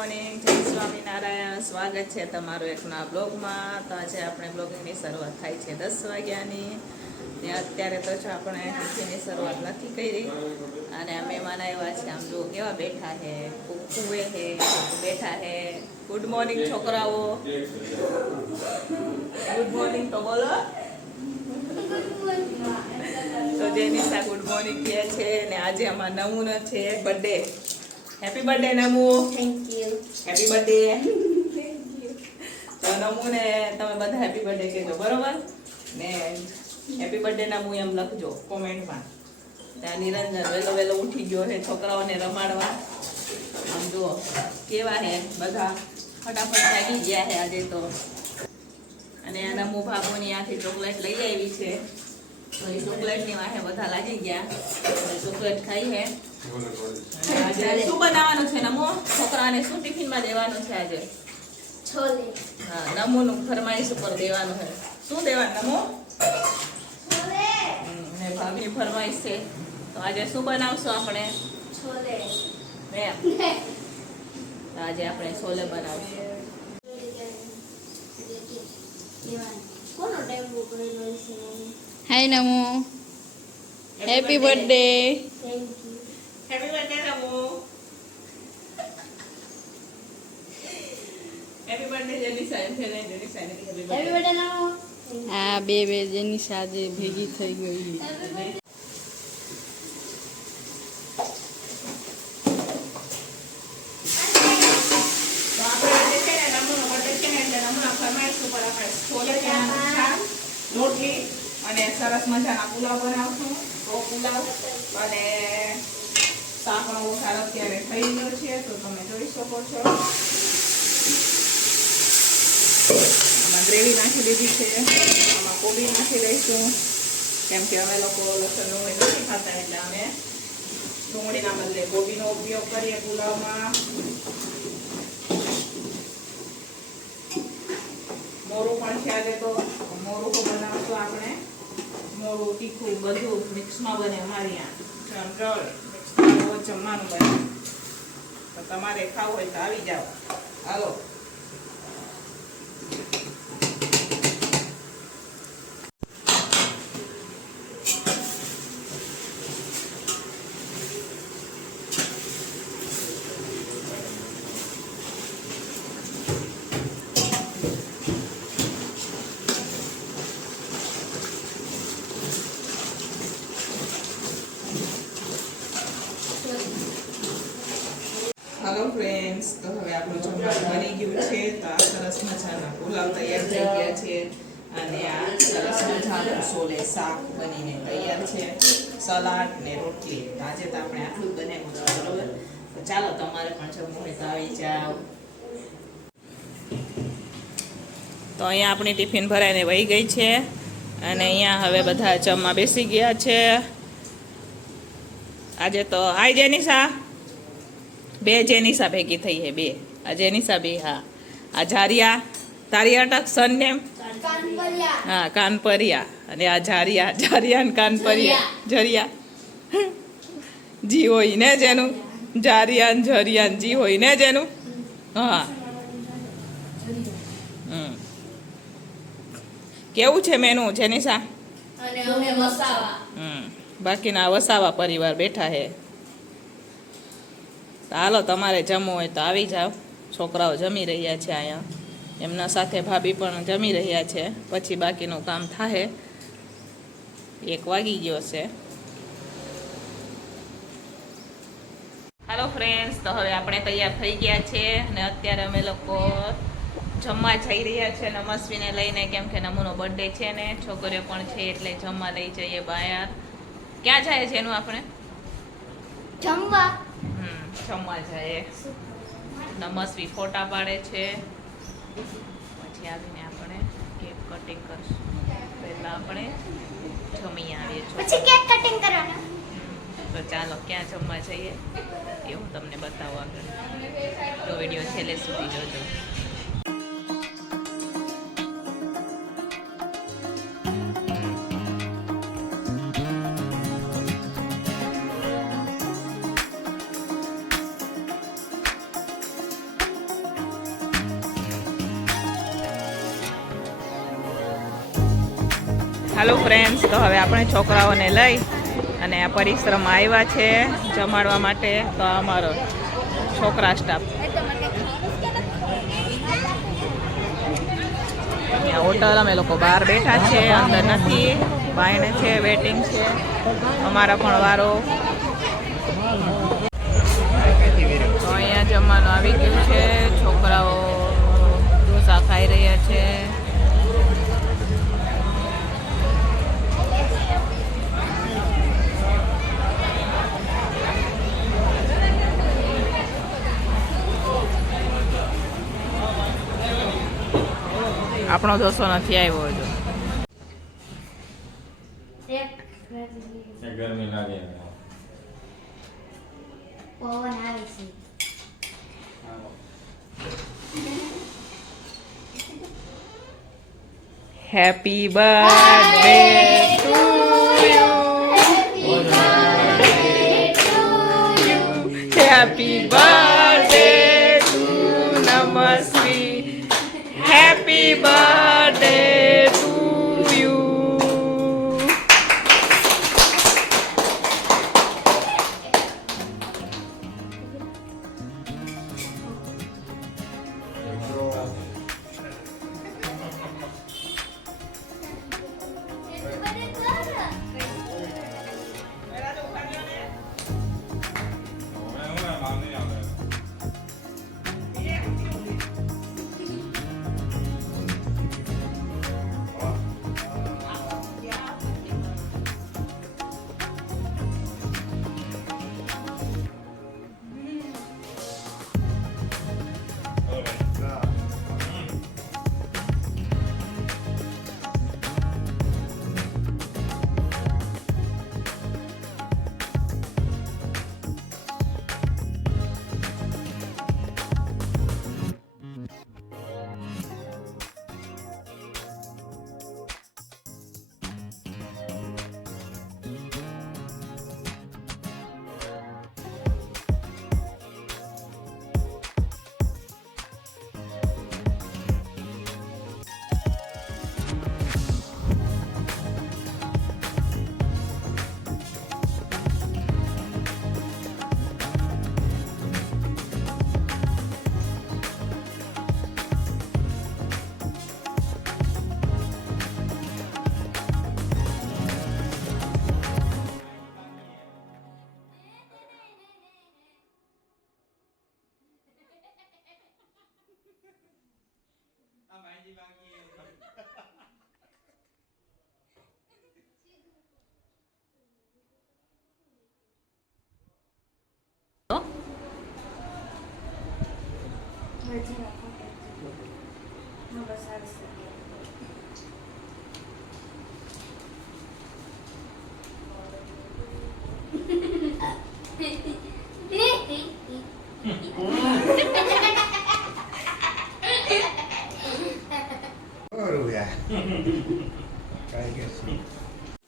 Morning, જય સ્વામિનારાયણ. સ્વાગત છે તમારું એક નવા બ્લોગમાં. તો આજે આપણે બ્લોગની શરૂઆત થાય છે 10 વાગ્યાની ને અત્યારે તો જો આપણે ટિફિનની શરૂઆત નથી કરી અને અમે મહેમાન આવ્યા છે. આમ જો કેવા બેઠા છે, કુએ છે, બેઠા છે. ગુડ મોર્નિંગ છોકરાઓ, ગુડ મોર્નિંગ તો બોલો. તો જેનિશા ગુડ મોર્નિંગ કહે છે ને આજે અમારા નમૂનો છે birthday. Happy birthday Namu. Thank you. Happy birthday. તો નમુને તમે બધા હેપી બર્થડે કહેજો, બરોબર ને? હેપી બર્થડે નમુ એમ લખજો કોમેન્ટમાં. ત્યાં નિરંજન વહેલો વહેલો ઉઠી ગયો છે છોકરાઓને રમાડવા. આમ જુઓ કેવા હે બધા, ફટાફટ જાગી ગયા છે આજે તો. અને આ નમુ ભાભોની આખી ચોકલેટ લઈ આવી છે, તો એ ચોકલેટની વાહે બધા લાગી ગયા. ચોકલેટ ખાઈ હે. આજે શું બનાવવાનું છે નમો? છોકરાને શું ટિફિનમાં દેવાનું છે આજે? છોલે. હા, નમોનું ફરમાઈશ ઉપર દેવાનું છે. શું દેવાનું નમો? છોલે. ને ભાભી ફરમાઈશ છે, તો આજે શું બનાવશું આપણે? છોલે. મેમ, તો આજે આપણે છોલે બનાવશું. કોનો ટેમ્પો કરેલો છે? Hi Namo, happy birthday. Thank you. Happy birthday Namo. Happy birthday Jenisha. એમ છે ને જેનિશા ને હેપી હેપી બર્થડે. બર્થડે નાનો. આ બે જેની સાથે ભેગી થઈ ગઈ. તો આપણે આજે છે ને નમૂનો બર્થડે છે ને એટલે નમૂના ફરમાઈશ ઉપર આપણે છોલે ચણાનું શાક, રોટલી અને સરસ મજાના પુલાવ બનાવશું. તો પુલાવ અને શાકનો વઘાર અત્યારે થઈ ગયો છે, તો તમે જોઈ શકો છો. આમાં ગ્રેવી નાખી દીધી છે, આમાં કોબી નાખી દઈશું, કેમ કે અમે લોકો લસણ ડુંગળી નથી ખાતા એટલે અમે ડુંગળીના બદલે કોબીનો ઉપયોગ કરીએ પુલાવમાં. મોરું પણ છે આજે, તો મોરું બનાવશું આપણે. મોરું તીખું બધું મિક્સમાં બને અમારી ત્યાં મિક્સમાં જમવાનું બને. તો તમારે ખાવું હોય તો આવી જાઓ. હાલો. હેલો ફ્રેન્ડ્સ, તો હવે આપણું જમવાનું બની ગયું છે. તો આ સરસ મજાના પુલાવ તૈયાર થઈ ગયા છે અને આ સરસ મજાનું છોલે શાક બનીને તૈયાર છે, સલાડ ને રોટલી. આજે તો આપણે આટલું જ બનાવ્યું છે, બરોબર? તો ચાલો તમારે પણ જમવું હોય તો આવી જાઓ. તો અહીંયા આપણી ટિફિન ભરાઈને વહી ગઈ છે અને અહીંયા હવે બધા જમવા બેસી ગયા છે. આજે તો હાય જેનિશા, બે જેનિશા ભેગી થઈ છે, બે. આ જેનિશા બે. હા, આ ઝારિયા. તારી અટક સન નેમ? કાનપરિયા. હા, કાનપરિયા. અને આ ઝારિયા. ઝારિયા ને કાનપરિયા. ઝરિયા જી હોય ને જેનું. ઝારિયા ને ઝરિયા ને જી હોય ને જેનું. હા. કેવું છે મેનુ જેનિશા? અને અમે મસાલા. બાકીના વસાવા પરિવાર બેઠા છે. તો હાલો, તમારે જમવું હોય તો આવી જાઓ. છોકરાઓ જમી રહ્યા છે અહીંયા, એમના સાથે ભાભી પણ જમી રહ્યા છે. પછી બાકીનું કામ થાય. 1 વાગી ગયો છે. હાલો ફ્રેન્ડ્સ, તો હવે આપણે તૈયાર થઈ ગયા છે અને અત્યારે અમે લોકો જમવા જઈ રહ્યા છે નમસ્વીને લઈને, કેમ કે નમુનો બર્થડે છે ને છોકરીઓ પણ છે એટલે જમવા લઈ જઈએ બહાર. ક્યાં જાય છે એનું આપણે? જમવા. જમવા જાય. નમસ્વી ફોટા પાડે છે, પછી આવીને આપણે કેક કટિંગ કરશું. પહેલા આપણે જમી આવીએ છીએ. પછી કેક કટિંગ કરવાનું. તો ચાલો ક્યાં જમવા જઈએ એ હું તમને બતાવું આગળ. તો વિડીયો છેલ્લે સુધી જોજો. હાલો ફ્રેન્ડ્સ, તો હવે આપણે છોકરાઓને લઈ અને આ પરિશ્રમમાં આવ્યા છે જમાડવા માટે. તો આ અમારો છોકરા સ્ટાફ અહીંયા હોટલ, અમે લોકો બહાર બેઠા છે, અંદર નથી, બાયણે છે, વેટિંગ છે અમારા પણ વારો. તો અહીંયા જમવાનું આવી ગયું છે, છોકરાઓ ઢોસા ખાઈ રહ્યા છે. આપણો ઢોસો નથી આવ્યો હજુ. ગરમી લાગે પવન આવે છે. Happy birthday to you, happy birthday to Namasvi, happy birthday to you.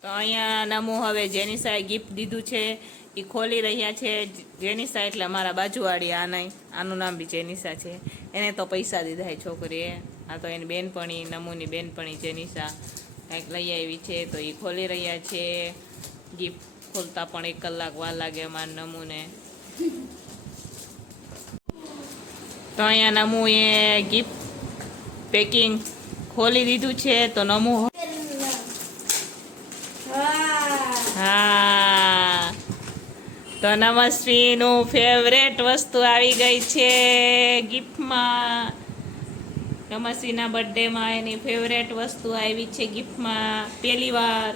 તો અહીંયા નમો હવે જેનિસાએ ગિફ્ટ દીધું છે, એ ખોલી રહ્યા છે. જેનિસા એટલે અમારા બાજુવાળી, આનું નામ બી જેનિસા છે. એને તો પૈસા દીધા એ છોકરીએ. આ તો એની બેનપણી, નમુની બેનપણી જેનિસા કંઈક લઈ આવી છે, તો એ ખોલી રહ્યા છે. ગિફ્ટ ખોલતા પણ 1 કલાક વાર લાગે અમારા નમુને. તો અહીંયા નમુએ ગિફ્ટ પેકિંગ ખોલી દીધું છે. તો નમુ, હા, તો નમસ્વીનું ફેવરેટ વસ્તુ આવી ગઈ છે ગિફ્ટમાં. નમસ્વીના બર્થડેમાં એની ફેવરેટ વસ્તુ આવી છે ગિફ્ટમાં પહેલી વાર.